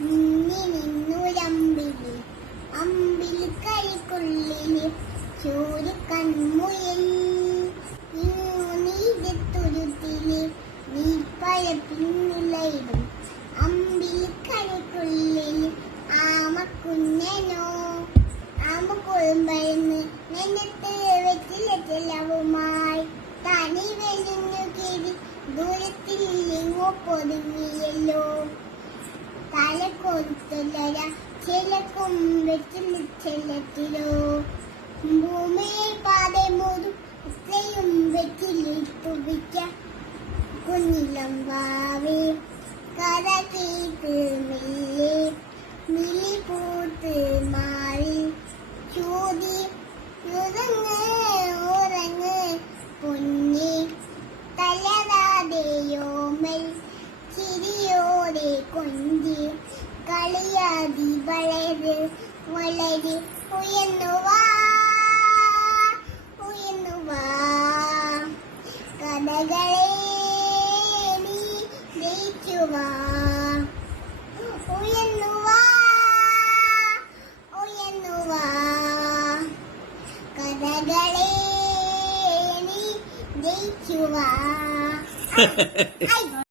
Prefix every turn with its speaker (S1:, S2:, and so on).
S1: മിന്നി അമ്പിൽ അമ്പിൽ കരിക്കുള്ളിൽ ചോര് കൺമുയൽ. നീതെത്തുരുത്തിൽ നീ പല പിന്നിലയിടും. അമ്പിൽ കരിക്കുള്ളിൽ ആമക്കുഞ്ഞനോ. ആമ കൊഴുമ്പഴന്ന് നെഞ്ഞത്ത് വെച്ചില്ല ചെലവുമായി തനി വെല്ലുന്നു കിരി ദൂരത്തിൽ തല കൊടുത്തുള്ള ചിലക്കും വെച്ചില്ല ചെല്ലത്തിലോ ഭൂമിയിൽ പാത മോതും ഇത്രയും വെച്ചിലിട്ടു വിറ്റ കുഞ്ഞിലം വാവേ കളിയാതി വളര് വളര് ഉയർന്നുവാ ഉയർന്നുവാ കഥകളെ നീ ജയിച്ചുവാ ഉയർന്നുവാ ഉയർന്നുവാ കഥകളെ നീ ജയിച്ചുവാ ഐ